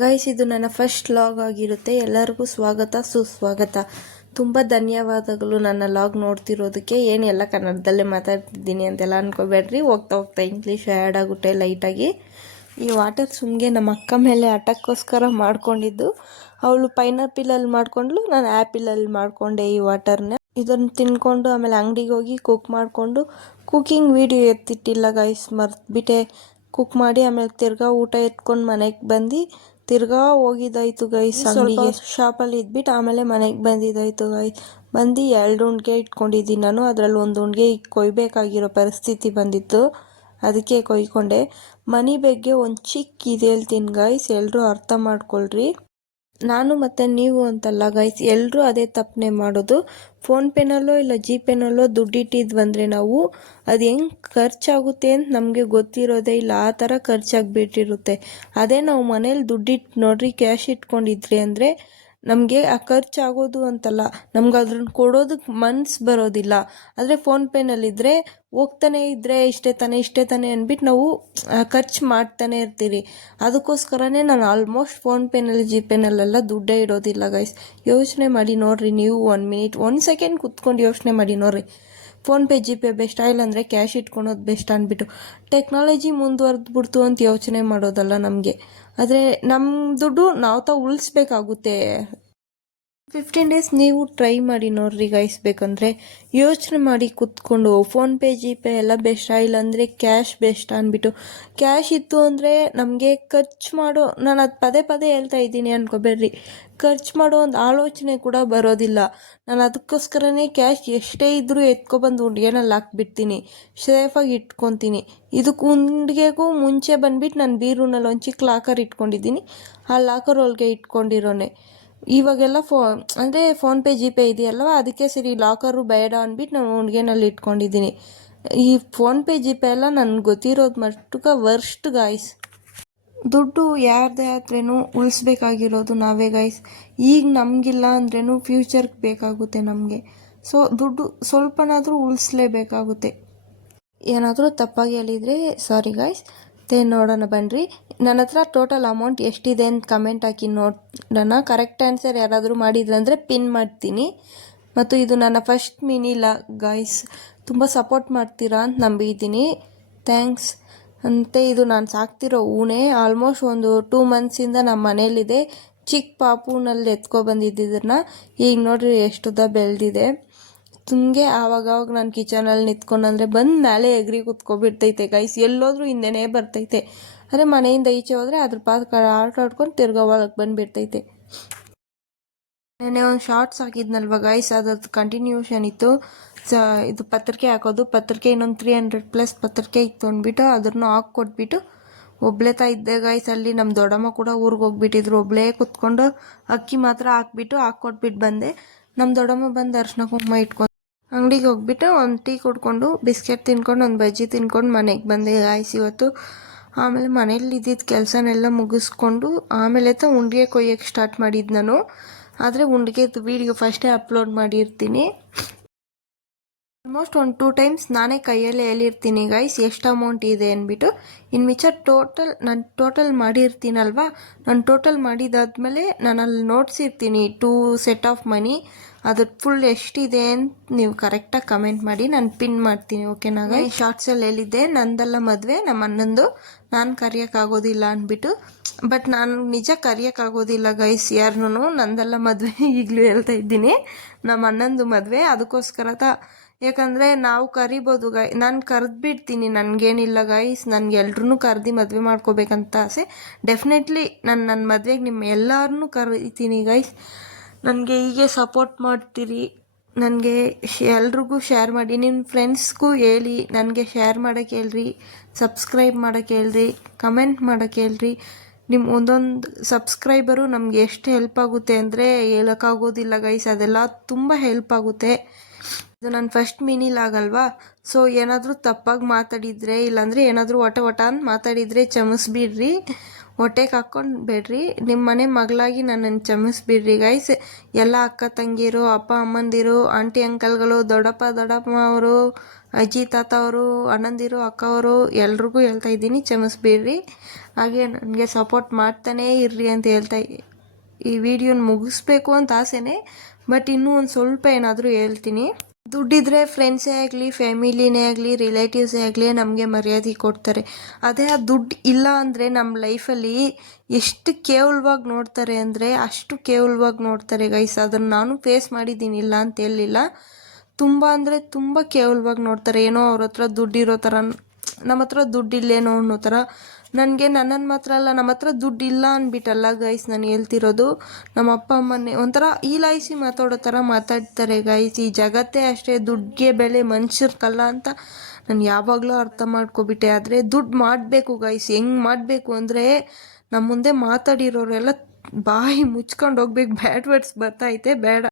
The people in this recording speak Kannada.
ಗೈಸ್, ಇದು ನನ್ನ ಫಸ್ಟ್ ಲಾಗ್ ಆಗಿರುತ್ತೆ. ಎಲ್ಲರಿಗೂ ಸ್ವಾಗತ ಸುಸ್ವಾಗತ. ತುಂಬ ಧನ್ಯವಾದಗಳು ನನ್ನ ಲಾಗ್ ನೋಡ್ತಿರೋದಕ್ಕೆ. ಏನೆಲ್ಲ ಕನ್ನಡದಲ್ಲೇ ಮಾತಾಡ್ತಿದ್ದೀನಿ ಅಂತೆಲ್ಲ ಅನ್ಕೋಬೇಡ್ರಿ. ಹೋಗ್ತಾ ಹೋಗ್ತಾ ಇಂಗ್ಲೀಷ್ ಆ್ಯಡ್ ಆಗುತ್ತೆ ಲೈಟಾಗಿ. ಈ ವಾಟರ್ ಸುಮ್ಗೆ ನಮ್ಮ ಅಕ್ಕ ಮೇಲೆ ಆಟಕ್ಕೋಸ್ಕರ ಮಾಡ್ಕೊಂಡಿದ್ದು. ಅವಳು ಪೈನಾಪಿಲಲ್ಲಿ ಮಾಡ್ಕೊಂಡ್ಲು, ನಾನು ಆ್ಯಪಿಲಲ್ಲಿ ಮಾಡಿಕೊಂಡೆ ಈ ವಾಟರ್ನ. ಇದನ್ನು ತಿನ್ಕೊಂಡು ಆಮೇಲೆ ಅಂಗಡಿಗೆ ಹೋಗಿ ಕುಕ್ ಮಾಡಿಕೊಂಡು, ಕುಕ್ಕಿಂಗ್ ವಿಡಿಯೋ ಎತ್ತಿಟ್ಟಿಲ್ಲ ಗೈಸ್, ಮರ್ತ್ಬಿಟ್ಟೆ. ಕುಕ್ ಮಾಡಿ ಆಮೇಲೆ ತಿರ್ಗಾ ಊಟ ಎತ್ಕೊಂಡು ಮನೆಗೆ ಬಂದು ತಿರ್ಗಾ ಹೋಗಿದ್ದಾಯ್ತು ಗೈಸ್ ಅಂಗಡಿಗೆ. ಶಾಪಲ್ಲಿ ಇದ್ಬಿಟ್ಟು ಆಮೇಲೆ ಮನೆಗೆ ಬಂದಿದ್ದಾಯ್ತು ಗೈಸ್. ಬಂದು 2 ಉಂಡಿಗೆ ಇಟ್ಕೊಂಡಿದ್ದೀನಿ ನಾನು. ಅದರಲ್ಲಿ ಒಂದು ಉಂಡಿಗೆ ಕೊಯ್ಬೇಕಾಗಿರೋ ಪರಿಸ್ಥಿತಿ ಬಂದಿತ್ತು, ಅದಕ್ಕೆ ಕೊಯ್ಕೊಂಡೆ. ಮನಿ ಬಗ್ಗೆ ಒಂದು ಚಿಕ್ಕ ಇದು ಹೇಳ್ತೀನಿ ಗೈಸ್, ಎಲ್ಲರೂ ಅರ್ಥ ಮಾಡ್ಕೊಳ್ರಿ. ನಾನು ಮತ್ತು ನೀವು ಅಂತಲ್ಲ ಗೈಸ್, ಎಲ್ಲರೂ ಅದೇ ತಪ್ಪನೆ ಮಾಡೋದು. ಫೋನ್ಪೇನಲ್ಲೋ ಇಲ್ಲ ಜಿಪೇನಲ್ಲೋ ದುಡ್ಡಿಟ್ಟಿದ್ವು ಅಂದರೆ ನಾವು ಅದು ಹೆಂಗೆ ಖರ್ಚಾಗುತ್ತೆ ಅಂತ ನಮಗೆ ಗೊತ್ತಿರೋದೇ ಇಲ್ಲ. ಆ ಥರ ಖರ್ಚಾಗಿಬಿಟ್ಟಿರುತ್ತೆ. ಅದೇ ನಾವು ಮನೇಲಿ ದುಡ್ಡಿಟ್ಟು ನೋಡ್ರಿ, ಕ್ಯಾಶ್ ಇಟ್ಕೊಂಡಿದ್ರಿ ಅಂದರೆ ನಮಗೆ ಆ ಖರ್ಚಾಗೋದು ಅಂತಲ್ಲ, ನಮ್ಗೆ ಅದ್ರನ್ನ ಕೊಡೋದಕ್ಕೆ ಮನ್ಸು ಬರೋದಿಲ್ಲ. ಆದರೆ ಫೋನ್ಪೇನಲ್ಲಿದ್ದರೆ ಹೋಗ್ತಾನೆ ಇದ್ದರೆ ಇಷ್ಟೇ ತಾನೆ ಅಂದ್ಬಿಟ್ಟು ನಾವು ಖರ್ಚು ಮಾಡ್ತಾನೆ ಇರ್ತೀರಿ. ಅದಕ್ಕೋಸ್ಕರನೇ ನಾನು ಆಲ್ಮೋಸ್ಟ್ ಫೋನ್ಪೇನಲ್ಲಿ ಜಿಪೇನಲ್ಲೆಲ್ಲ ದುಡ್ಡೇ ಇಡೋದಿಲ್ಲ ಗೈಸ್. ಯೋಚನೆ ಮಾಡಿ ನೋಡಿರಿ ನೀವು. 1 ಮಿನಿಟ್ 1 ಸೆಕೆಂಡ್ ಕುತ್ಕೊಂಡು ಯೋಚನೆ ಮಾಡಿ ನೋಡಿರಿ. ಫೋನ್ಪೇ ಜಿಪೇ ಬೆಸ್ಟ್, ಇಲ್ಲಾಂದರೆ ಕ್ಯಾಶ್ ಇಟ್ಕೊಳೋದು ಬೆಸ್ಟ್ ಅಂದ್ಬಿಟ್ಟು. ಟೆಕ್ನಾಲಜಿ ಮುಂದುವರೆದ್ಬಿಡ್ತು ಅಂತ ಯೋಚನೆ ಮಾಡೋದಲ್ಲ ನಮಗೆ. ಆದರೆ ನಮ್ಮ ದುಡ್ಡು ನಾವು ಉಳಿಸ್ಬೇಕಾಗುತ್ತೆ. 15 ಡೇಸ್ ನೀವು ಟ್ರೈ ಮಾಡಿ ನೋಡ್ರಿ ಗೈಸ್. ಬೇಕಂದರೆ ಯೋಚನೆ ಮಾಡಿ ಕುತ್ಕೊಂಡು ಫೋನ್ಪೇ ಜಿಪೇ ಎಲ್ಲ ಬೆಸ್ಟ್, ಇಲ್ಲಾಂದರೆ ಕ್ಯಾಶ್ ಬೆಸ್ಟ್ ಅಂದ್ಬಿಟ್ಟು. ಕ್ಯಾಶ್ ಇತ್ತು ಅಂದರೆ ನಮಗೆ ಖರ್ಚು ಮಾಡೋ, ನಾನು ಅದು ಪದೇ ಹೇಳ್ತಾ ಇದ್ದೀನಿ ಅನ್ಕೋಬೇಡ್ರಿ, ಖರ್ಚು ಮಾಡೋ ಒಂದು ಆಲೋಚನೆ ಕೂಡ ಬರೋದಿಲ್ಲ. ನಾನು ಅದಕ್ಕೋಸ್ಕರನೇ ಕ್ಯಾಶ್ ಎಷ್ಟೇ ಇದ್ದರೂ ಎತ್ಕೊಬಂದು ಉಂಡಿಗೆನಲ್ಲಿ ಹಾಕ್ಬಿಡ್ತೀನಿ, ಸೇಫಾಗಿ ಇಟ್ಕೊತೀನಿ. ಇದಕ್ಕೆ ಉಂಡಿಗೆಗೂ ಮುಂಚೆ ಬಂದ್ಬಿಟ್ಟು ನಾನು ಬೀರೂನಲ್ಲಿ ಒಂದು ಚಿಕ್ಕ ಲಾಕರ್ ಇಟ್ಕೊಂಡಿದ್ದೀನಿ. ಆ ಲಾಕರ್ ಒಳಗೆ ಇಟ್ಕೊಂಡಿರೋನೆ. ಇವಾಗೆಲ್ಲ ಅಂದರೆ ಫೋನ್ಪೇ ಜಿಪೇ ಇದೆಯಲ್ವ, ಅದಕ್ಕೆ ಸರಿ ಲಾಕರು ಬೇಡ ಅಂದ್ಬಿಟ್ಟು ನಾನು ಉಂಡಿಗೆನಲ್ಲಿ ಇಟ್ಕೊಂಡಿದ್ದೀನಿ. ಈ ಫೋನ್ಪೇ ಜಿಪೇ ಎಲ್ಲ ನನಗೆ ಗೊತ್ತಿರೋದು ಮಟ್ಟಕ್ಕೆ ವರ್ಸ್ಟ್ ಗಾಯ್ಸ್. ದುಡ್ಡು ಯಾರದೇ ಆದ್ರೂ ಉಳಿಸ್ಬೇಕಾಗಿರೋದು ನಾವೇ ಗೈಸ್. ಈಗ ನಮಗಿಲ್ಲ ಅಂದ್ರೂ ಫ್ಯೂಚರ್ಗೆ ಬೇಕಾಗುತ್ತೆ ನಮಗೆ. ಸೊ ದುಡ್ಡು ಸ್ವಲ್ಪನಾದರೂ ಉಳಿಸ್ಲೇಬೇಕಾಗುತ್ತೆ. ಏನಾದರೂ ತಪ್ಪಾಗಿ ಹೇಳಿದರೆ ಸಾರಿ ಗೈಸ್. ನೋಡೋಣ ಬನ್ನಿರಿ. ನನ್ನ ಹತ್ರ ಟೋಟಲ್ ಅಮೌಂಟ್ ಎಷ್ಟಿದೆ ಅಂತ ಕಮೆಂಟ್ ಹಾಕಿ ನೋಡೋಣ. ಕರೆಕ್ಟ್ ಆನ್ಸರ್ ಯಾರಾದರೂ ಮಾಡಿದ್ರಂದರೆ ಪಿನ್ ಮಾಡ್ತೀನಿ. ಮತ್ತು ಇದು ನನ್ನ ಫಸ್ಟ್ ಮಿನಿ ಲಾಗ್ ಗೈಸ್. ತುಂಬ ಸಪೋರ್ಟ್ ಮಾಡ್ತೀರಾ ಅಂತ ನಂಬಿದ್ದೀನಿ. ಥ್ಯಾಂಕ್ಸ್. ಅಂತೆ ಇದು ನಾನು ಸಾಕ್ತಿರೋ ಹೂನೇ ಆಲ್ಮೋಸ್ಟ್ ಒಂದು 2 ಮಂತ್ಸಿಂದ ನಮ್ಮ ಮನೇಲಿದೆ. ಚಿಕ್ಕ ಪಾಪುನಲ್ಲಿ ಎತ್ಕೊಬಂದಿದ್ದನ್ನ ಈಗ ನೋಡ್ರಿ ಎಷ್ಟುದ್ದ ಬೆಳೆದಿದೆ. ತುಂಗೆ ಆವಾಗವಾಗ ನಾನು ಕಿಚನಲ್ಲಿ ನಿಂತ್ಕೊಂಡ್ರೆ ಬಂದು ಮೇಲೆ ಎಗ್ರಿ ಕೂತ್ಕೊಬಿಡ್ತೈತೆ ಗೈಸ್. ಎಲ್ಲೋದ್ರೂ ಹಿಂದೆನೇ ಬರ್ತೈತೆ. ಅದೇ ಮನೆಯಿಂದ ಈಚೆ ಹೋದರೆ ಅದ್ರ ಪಾದ ಆಟ ಆಡ್ಕೊಂಡು ತಿರ್ಗೋ ಒಳಗೆ ಬಂದುಬಿಡ್ತೈತೆ. ನೆನ್ನೆ ಒಂದು ಶಾರ್ಟ್ಸ್ ಹಾಕಿದ್ನಲ್ವ ಗೈಸ್, ಅದ್ರದ್ದು ಕಂಟಿನ್ಯೂಷನ್ ಇತ್ತು. ಇದು ಪತ್ರಿಕೆ ಹಾಕೋದು. ಪತ್ರಿಕೆ ಇನ್ನೊಂದು 300+ ಪತ್ರಿಕೆ ಇತ್ತು ಅಂದ್ಬಿಟ್ಟು ಅದನ್ನು ಹಾಕ್ಕೊಟ್ಬಿಟ್ಟು ಒಬ್ಳೆತಾ ಇದ್ದೆ ಗೈಸ್. ಅಲ್ಲಿ ನಮ್ಮ ದೊಡ್ಡಮ್ಮ ಕೂಡ ಊರಿಗೆ ಹೋಗ್ಬಿಟ್ಟಿದ್ರು. ಒಬ್ಳೇ ಕುತ್ಕೊಂಡು ಅಕ್ಕಿ ಮಾತ್ರ ಹಾಕ್ಕೊಟ್ಬಿಟ್ಟು ಬಂದೆ. ನಮ್ಮ ದೊಡ್ಡಮ್ಮ ಬಂದು ಅರ್ಶಿನ ಕುಂಕುಮ ಇಟ್ಕೊಂಡು ಅಂಗಡಿಗೆ ಹೋಗ್ಬಿಟ್ಟು ಒಂದು ಟೀ ಕುಡ್ಕೊಂಡು ಬಿಸ್ಕೆಟ್ ತಿನ್ಕೊಂಡು ಒಂದು ಬಜ್ಜಿ ತಿನ್ಕೊಂಡು ಮನೆಗೆ ಬಂದೆ ಗಾಯ್ಸ್ ಇವತ್ತು. ಆಮೇಲೆ ಮನೇಲಿ ಇದ್ದಿದ್ದ ಕೆಲಸನೆಲ್ಲ ಮುಗಿಸ್ಕೊಂಡು ಆಮೇಲೆ ಉಂಡಿಗೆ ಕೊಯ್ಯೋಕ್ಕೆ ಸ್ಟಾರ್ಟ್ ಮಾಡಿದ್ದು ನಾನು. ಆದರೆ ಉಂಡಿಗೆದು ವೀಡಿಯೋ ಫಸ್ಟೇ ಅಪ್ಲೋಡ್ ಮಾಡಿರ್ತೀನಿ. ಆಲ್ಮೋಸ್ಟ್ ಒಂದು 2 ಟೈಮ್ಸ್ ನಾನೇ ಕೈಯಲ್ಲೇ ಹೇಳಿರ್ತೀನಿ ಗೈಸ್ ಎಷ್ಟು ಅಮೌಂಟ್ ಇದೆ ಅಂದ್ಬಿಟ್ಟು. ಇನ್ನು ಮಿಚ್ಚ ನಾನು ಟೋಟಲ್ ಮಾಡಿರ್ತೀನಲ್ವ, ನಾನು ಟೋಟಲ್ ಮಾಡಿದಾದ್ಮೇಲೆ ನಾನು ಅಲ್ಲಿ ನೋಡ್ಸಿರ್ತೀನಿ 2 ಸೆಟ್ ಆಫ್ ಮನಿ. ಅದು ಫುಲ್ ಎಷ್ಟಿದೆ ಅಂತ ನೀವು ಕರೆಕ್ಟಾಗಿ ಕಮೆಂಟ್ ಮಾಡಿ, ನಾನು ಪಿನ್ ಮಾಡ್ತೀನಿ. ಓಕೆನಾ ಗೈಸ್? ಶಾರ್ಟ್ಸಲ್ಲಿ ಹೇಳಿದ್ದೆ ನಂದೆಲ್ಲ ಮದುವೆ ನಮ್ಮ ಅಣ್ಣಂದು, ನಾನು ಕರೆಯೋಕ್ಕಾಗೋದಿಲ್ಲ ಅಂದ್ಬಿಟ್ಟು. ಬಟ್ ನಾನು ನಿಜ ಕರೆಯೋಕ್ಕಾಗೋದಿಲ್ಲ ಗೈಸ್ ಯಾರನ್ನೂ. ನಂದೆಲ್ಲ ಮದುವೆ ಈಗಲೂ ಹೇಳ್ತಾ ಇದ್ದೀನಿ, ನಮ್ಮ ಅಣ್ಣಂದು ಮದುವೆ. ಅದಕ್ಕೋಸ್ಕರ ಯಾಕಂದರೆ ನಾವು ಕರಿಬೋದು ನಾನು ಕರೆದ್ಬಿಡ್ತೀನಿ, ನನಗೇನಿಲ್ಲ ಗೈಸ್. ನನಗೆ ಎಲ್ರೂ ಕರೆದು ಮದುವೆ ಮಾಡ್ಕೋಬೇಕಂತ ಆಸೆ. ಡೆಫಿನೆಟ್ಲಿ ನನ್ನ ಮದುವೆಗೆ ನಿಮ್ಮ ಎಲ್ಲರನ್ನೂ ಕರೀತೀನಿ ಗೈಸ್. ನನಗೆ ಹೀಗೆ ಸಪೋರ್ಟ್ ಮಾಡ್ತೀರಿ. ನನಗೆ ಎಲ್ರಿಗೂ ಶೇರ್ ಮಾಡಿ, ನಿಮ್ಮ ಫ್ರೆಂಡ್ಸ್ಗೂ ಹೇಳಿ, ನನಗೆ ಶೇರ್ ಮಾಡೋಕ್ಕೆ ಹೇಳ್ರಿ, ಸಬ್ಸ್ಕ್ರೈಬ್ ಮಾಡೋಕ್ಕೆ ಹೇಳ್ರಿ, ಕಮೆಂಟ್ ಮಾಡೋಕ್ಕೆ ಹೇಳ್ರಿ. ನಿಮ್ಮ ಒಂದೊಂದು ಸಬ್ಸ್ಕ್ರೈಬರು ನಮಗೆ ಎಷ್ಟು ಹೆಲ್ಪ್ ಆಗುತ್ತೆ ಅಂದರೆ ಹೇಳೋಕ್ಕಾಗೋದಿಲ್ಲ ಗೈಸ್. ಅದೆಲ್ಲ ತುಂಬ ಹೆಲ್ಪ್ ಆಗುತ್ತೆ. ಇದು ನನ್ನ ಫಸ್ಟ್ ಮಿನಿ ಲಾಗ್ ಅಲ್ವಾ, ಸೊ ಏನಾದರೂ ತಪ್ಪಾಗಿ ಮಾತಾಡಿದರೆ ಇಲ್ಲಾಂದರೆ ಏನಾದರೂ ವಟ ಅಂತ ಮಾತಾಡಿದರೆ ಕ್ಷಮಿಸ್ಬಿಡ್ರಿ. ಹೊಟ್ಟೆಗೆ ಹಾಕ್ಕೊಂಡ್ಬೇಡ್ರಿ. ನಿಮ್ಮ ಮನೆ ಮಗಳಾಗಿ ನನ್ನನ್ನು ಕ್ಷಮಿಸ್ಬಿಡ್ರಿ ಗೈಸ್. ಎಲ್ಲ ಅಕ್ಕ ತಂಗಿರು, ಅಪ್ಪ ಅಮ್ಮಂದಿರು, ಆಂಟಿ ಅಂಕಲ್ಗಳು, ದೊಡ್ಡಪ್ಪ ಅವರು, ಅಜ್ಜಿ ತಾತ ಅವರು, ಅಣ್ಣಂದಿರು, ಅಕ್ಕವರು ಎಲ್ರಿಗೂ ಹೇಳ್ತಾ ಇದ್ದೀನಿ, ಕ್ಷಮಿಸ್ಬಿಡ್ರಿ. ಹಾಗೆ ನನಗೆ ಸಪೋರ್ಟ್ ಮಾಡ್ತಾನೇ ಇರ್ರಿ ಅಂತ ಹೇಳ್ತಾ ಈ ವಿಡಿಯೋನ ಮುಗಿಸ್ಬೇಕು ಅಂತ ಆಸೆನೇ. ಬಟ್ ಇನ್ನೂ ಒಂದು ಸ್ವಲ್ಪ ಏನಾದರೂ ಹೇಳ್ತೀನಿ. ದುಡ್ಡಿದ್ರೆ ಫ್ರೆಂಡ್ಸೇ ಆಗಲಿ, ಫ್ಯಾಮಿಲಿನೇ ಆಗಲಿ, ರಿಲೇಟಿವ್ಸೇ ಆಗಲಿ ನಮಗೆ ಮರ್ಯಾದೆ ಕೊಡ್ತಾರೆ. ಅದೇ ಆ ದುಡ್ಡು ಇಲ್ಲ ಅಂದರೆ ನಮ್ಮ ಲೈಫಲ್ಲಿ ಎಷ್ಟು ಕೇವಲವಾಗಿ ನೋಡ್ತಾರೆ ಅಂದರೆ ಅಷ್ಟು ಕೇವಲವಾಗಿ ನೋಡ್ತಾರೆ ಗೈಸ್. ಅದನ್ನು ನಾನು ಫೇಸ್ ಮಾಡಿದ್ದೀನಿ, ಇಲ್ಲ ಅಂತ ಹೇಳಿಲ್ಲ. ತುಂಬ ಅಂದರೆ ತುಂಬ ಕೇವಲವಾಗಿ ನೋಡ್ತಾರೆ. ಏನೋ ಅವ್ರ ಹತ್ರ ದುಡ್ಡಿರೋ ಥರ, ನಮ್ಮ ಹತ್ರ ದುಡ್ಡಿಲ್ಲೇನೋ ಅನ್ನೋ ಥರ. ನನಗೆ ನನ್ನನ್ನು ಮಾತ್ರ ಅಲ್ಲ, ನಮ್ಮ ಹತ್ರ ದುಡ್ಡಿಲ್ಲ ಅಂದ್ಬಿಟ್ಟಲ್ಲ ಗೈಸ್ ನಾನು ಹೇಳ್ತಿರೋದು. ನಮ್ಮ ಅಪ್ಪ ಅಮ್ಮನೇ ಒಂಥರ ಈಲಾಯಿಸಿ ಮಾತಾಡೋ ಥರ ಮಾತಾಡ್ತಾರೆ ಗೈಸ್. ಈ ಜಗತ್ತೇ ಅಷ್ಟೇ, ದುಡ್ಡಿಗೆ ಬೆಲೆ ಮನುಷ್ಯರ್ಕಲ್ಲ ಅಂತ ನಾನು ಯಾವಾಗಲೂ ಅರ್ಥ ಮಾಡ್ಕೊಬಿಟ್ಟೆ. ಆದರೆ ದುಡ್ಡು ಮಾಡಬೇಕು ಗೈಸ್. ಹೆಂಗೆ ಮಾಡಬೇಕು ಅಂದರೆ, ನಮ್ಮ ಮುಂದೆ ಮಾತಾಡಿರೋರೆಲ್ಲ ಬಾಯಿ ಮುಚ್ಕೊಂಡು ಹೋಗ್ಬೇಕು. ಬ್ಯಾಡ್ ವರ್ಡ್ಸ್ ಬರ್ತೈತೆ, ಬೇಡ.